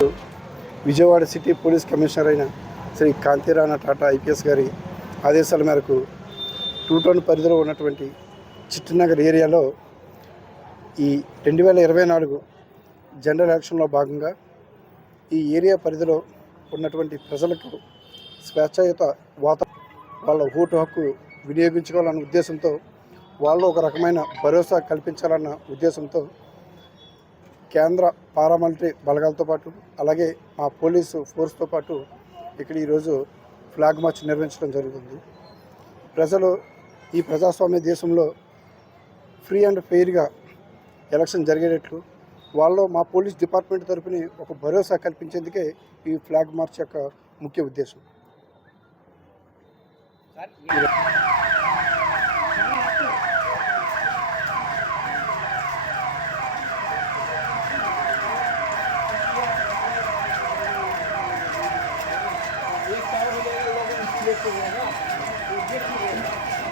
Vijayawada city police commissioner అయిన Shri Kanti Rana Tata IPS గారి ఆదేశాల మేరకు టూ టౌన్ పరిధిలో ఉన్నటువంటి చిట్టునగర్ ఏరియాలో ఈ రెండు వేల ఇరవై నాలుగు జనరల్ ఎలక్షన్లో భాగంగా ఈ ఏరియా పరిధిలో ఉన్నటువంటి ప్రజలకు స్వేచ్ఛాయుత వాత వాళ్ళ ఓటు హక్కు వినియోగించుకోవాలన్న ఉద్దేశంతో వాళ్ళు ఒక రకమైన భరోసా కల్పించాలన్న ఉద్దేశంతో కేంద్ర పారామిలిటరీ బలగాలతో పాటు అలాగే మా పోలీసు ఫోర్స్తో పాటు ఇక్కడ ఈరోజు ఫ్లాగ్ మార్చ్ నిర్వహించడం జరుగుతుంది. ప్రజలు ఈ ప్రజాస్వామ్య దేశంలో ఫ్రీ అండ్ ఫెయిర్గా ఎలక్షన్ జరిగేటట్లు వాళ్ళు మా పోలీస్ డిపార్ట్మెంట్ తరపుని ఒక భరోసా కల్పించేందుకే ఈ ఫ్లాగ్ మార్చ్ యొక్క ముఖ్య ఉద్దేశం. できるの。できるの